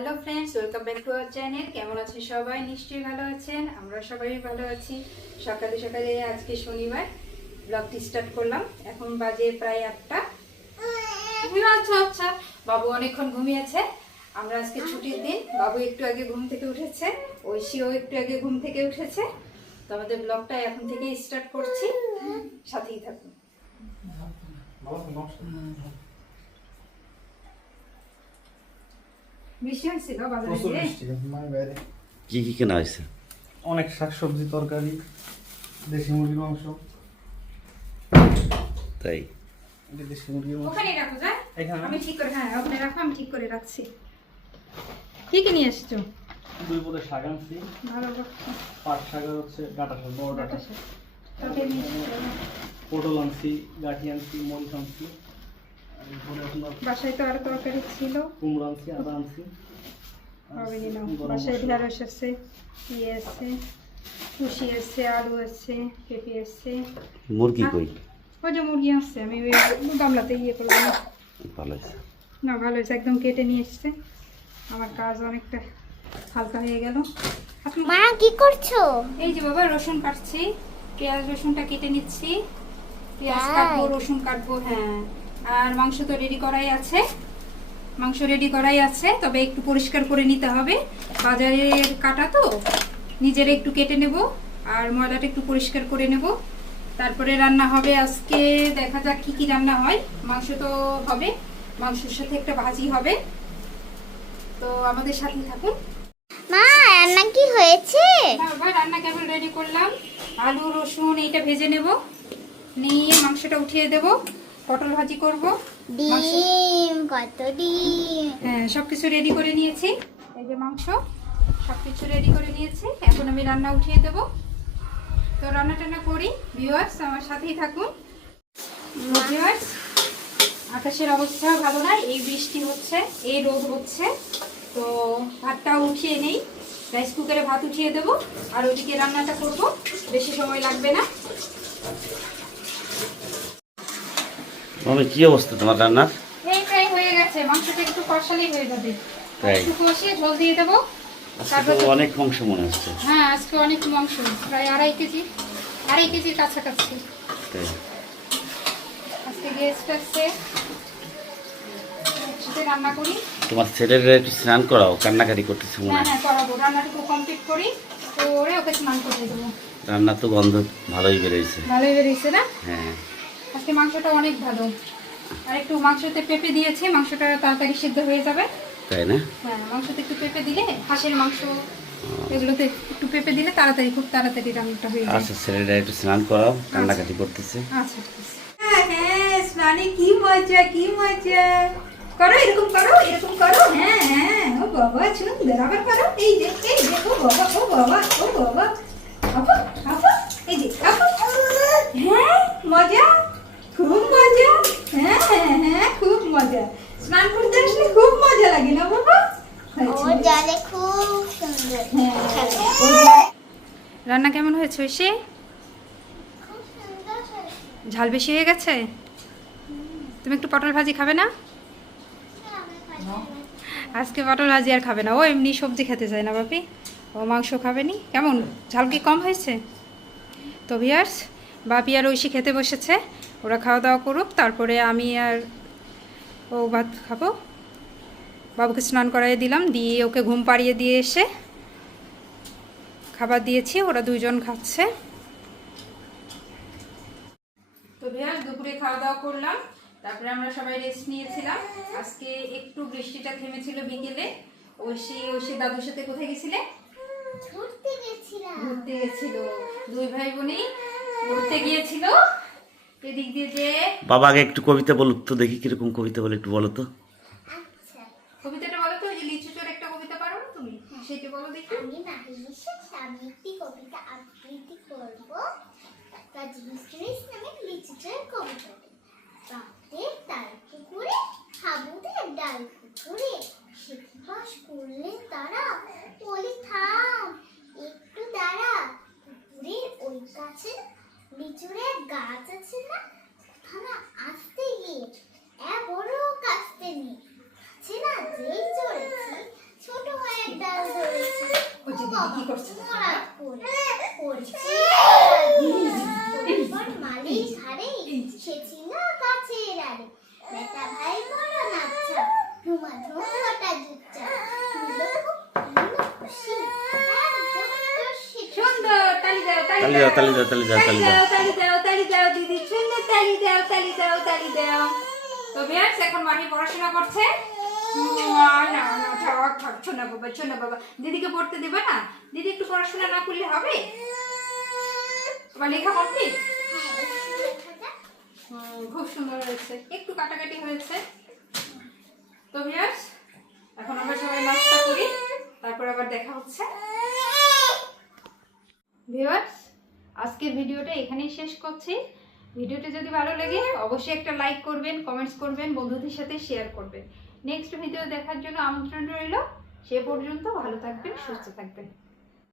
Hello friends welcome back to our channel কেমন আছেন সবাই? নিশ্চয়ই ভালো আছেন। আমরা সবাই ভালো আছি। সকালে সকালে আজকে শনিবার। ব্লগটি স্টার্ট করলাম। এখন বাজে প্রায় আটটা। আচ্ছা আচ্ছা। বাবু অনেকক্ষণ ঘুমিয়েছে। আমরা আজকে ছুটির দিন। বাবু একটু আগে ঘুম থেকে উঠেছে। ঐশীও একটু আগে ঘুম থেকে উঠেছে। তো আমাদের ব্লগটা এখন থেকে স্টার্ট করছি। সাথেই থাকুন। বৃষ্টি হয়েছিল বাজারে প্রচুর মায়ের বাইরে। কি কি কেনা হয়েছে? অনেক শাকসবজি তরকারি দেশি মুরগির মাংস। তাই? এটা দেশি মুরগির মাংস। ওখানে রাখো যা। এখানে? আমি ঠিক করে হ্যাঁ ওখানে রাখো আমি ঠিক করে রাখছি। কি কি নিয়ে এসছো? দুই শাক আনছি। ভালো পাট শাকের হচ্ছে ডাটা শাক বড় ডাটা শাক। পটল আনছি গাঠি আনছি মরিচ আনছি। বাসায় তো আরও তরকারি ছিল। কুমড়ো আনছি আদা আনছি। হবে নিলাম বাসায় ঢেঁড়স আছে ইয়ে আছে কুশি আছে আলু আছে পেঁপে আছে। মুরগি কই? ওই যে মুরগি আছে আমি গামলাতে ইয়ে করব ভালো না ভালো হয়েছে একদম কেটে নিয়ে এসছে। আমার কাজ অনেকটা হালকা হয়ে গেল। মা কি করছ? এই যে বাবা রসুন কাটছি। পেঁয়াজ রসুনটা কেটে নিচ্ছি। পেঁয়াজ কাটবো রসুন কাটবো হ্যাঁ। আর মাংস তো রেডি করাই আছে। মাংস রেডি করাই আছে তবে একটু পরিষ্কার করে নিতে হবে। বাজারের কাটা তো নিজের একটু কেটে নেব আর ময়দাটা একটু পরিষ্কার করে নেব। তারপরে রান্না হবে আজকে দেখা যাক কি কি রান্না হয়। মাংস তো হবে মাংসের সাথে একটা ভাজি হবে। তো আমাদের সাথে থাকুন। মা রান্না কি হয়েছে? হ্যাঁ, বাবা রান্না কেবল রেডি করলাম। আলু রসুন এইটা ভেজে নেব। নিয়ে মাংসটা উঠিয়ে দেব। পটল ভাজি করব ডিম কত ডিম। হ্যাঁ সব কিছু রেডি করে নিয়েছি। এই যে মাংস সব কিছু রেডি করে নিয়েছি। এখন আমি রান্না উঠিয়ে দেব। তো রান্না টান্না করি। ভিউয়ার্স আমার সাথেই থাকুন। ভিউয়ার্স আকাশের অবস্থা ভালো না এই বৃষ্টি হচ্ছে এই রোদ হচ্ছে। তো ভাতটা উঠিয়ে নেই। রাইস কুকারে ভাত উঠিয়ে দেবো। আর ওইদিকে রান্নাটা করব। বেশি সময় লাগবে না। মামি কি অবস্থা তোমার রান্নার এই প্রায় হয়ে গেছে মাংসটা একটু কষালেই হয়ে যাবে। তাই? একটু কষিয়ে ঝোল দিয়ে দেবো। তারপর অনেক মাংস মনে হচ্ছে। হ্যাঁ আজকে অনেক মাংস প্রায় আড়াই কেজি আড়াই কেজির কাছাকাছি। তাই? আজকে গেস্ট আসছে। রান্না করি। তোমার ছেলের একটু স্নান করাও কান্নাকারি করতেছে মনে হ্যাঁ। হয় হ্যাঁ করাবো। রান্নাটুকু কমপ্লিট করি তো ওরে ওকে স্নান দেবো। রান্নার তো গন্ধ ভালোই বেরোয়েছে। ভালোই বেরিয়েছে না? হ্যাঁ। আজকে মাংসটা অনেক ভালো। আর একটু মাংসতে পেঁপে দিয়েছি মাংসটা তাড়াতাড়ি সিদ্ধ হয়ে যাবে। তাই না? হ্যাঁ মাংসতে একটু পেঁপে দিলে হাঁসের মাংস এগুলোতে একটু পেঁপে দিলে তাড়াতাড়ি খুব তাড়াতাড়ি রান্নাটা হয়ে যায়। আচ্ছা ছেলেরা একটু স্নান করাও কান্নাকাটি করতেছে। আচ্ছা হ্যাঁ হ্যাঁ স্নানে কি মজা কি মজা। করো এরকম করো এরকম করো। হ্যাঁ হ্যাঁ ও বাবা সুন্দর আবার করো এই যে এই যে ও বাবা ও বাবা ও বাবা। আপা আপা এই যে আপা। হ্যাঁ মজা খুব মজা হ্যাঁ হ্যাঁ হ্যাঁ খুব মজা স্নান করতে আসলে খুব মজা লাগে না বাবা? জলে খুব সুন্দর। হ্যাঁ। রান্না কেমন হয়েছে ঐশী? খুব ঝাল বেশি হয়ে গেছে? তুমি একটু পটল ভাজি খাবে না? না। আজকে পটল ভাজি আর খাবে না। ও এমনি সবজি খেতে চায় না বাপি। ও মাংস খাবে নি। কেমন? ঝাল কি কম হয়েছে? তো ভিয়ার্স বাপি আর ঐশী খেতে বসেছে। ওরা খাওয়া দাওয়া করুক তারপরে আমি আর ও ভাত খাব। বাবুকে স্নান করাইয়ে দিলাম দিয়ে ওকে ঘুম পাড়িয়ে দিয়ে এসে খাবার দিয়েছি ওরা দুইজন খাচ্ছে। তো ভিয়ার্স দুপুরে খাওয়া দাওয়া করলাম তারপরে আমরা সবাই রেস্ট নিয়েছিলাম। আজকে একটু বৃষ্টিটা থেমেছিল বিকেলে ঐশী ঐশী দাদুর সাথে কোথায় গেছিলে? ঘুরতে গেছিলাম। ঘুরতে গেছিল। দুই ভাই বোনই ঘুরতে গিয়েছিল। এদিক দিয়ে যে বাবাকে একটু কবিতা বলুক তো দেখি কীরকম কবিতা বলে একটু বলো তো। কবিতাটা বলো তো যে লিচু চোর একটা কবিতা পারো না তুমি? সেটা বলো দেখি। আমি বিশ্বাস আমি একটি কবিতা আবৃত্তি করব। কাজী নজরুল ইসলামের লিচুটার কবিতা রাতে তার পুকুরে হাবুদের ডাল পুকুরে তারা বলি থাম একটু দাঁড়া পুকুরের ওই কাছে লিচুরের গাছ আছে না থানা আসতে গিয়ে এ বড় কাস্তে নিয়ে আছে না যেই চড়েছি দিদি কি তুলো দাও, তালি তালি দাও। তালি দাও তালি দাও, দিদি সুন্দর তালি দাও তালি দাও তালি দাও। তো ভিউয়ার্স এখন মাহি পড়াশোনা করছে? না না বাবা বাবা। দিদিকে পড়তে দেবে না? দিদি একটু পড়াশোনা না করলে হবে? লেখা কমপ্লিট খুব সুন্দর হয়েছে। একটু কাটাকাটি হয়েছে। তো ভিউয়ার্স এখন আমরা সবাই নাস্তা করি, তারপর আবার দেখা হচ্ছে। ভিউয়ার্স আজকের ভিডিওটা এখানেই শেষ করছি। ভিডিওটা যদি ভালো লাগে, অবশ্যই একটা লাইক করবেন কমেন্টস করবেন, বন্ধুদের সাথে শেয়ার করবেন। নেক্সট ভিডিও দেখার জন্য আমন্ত্রণ রইল। সে পর্যন্ত ভালো থাকবেন সুস্থ থাকবেন।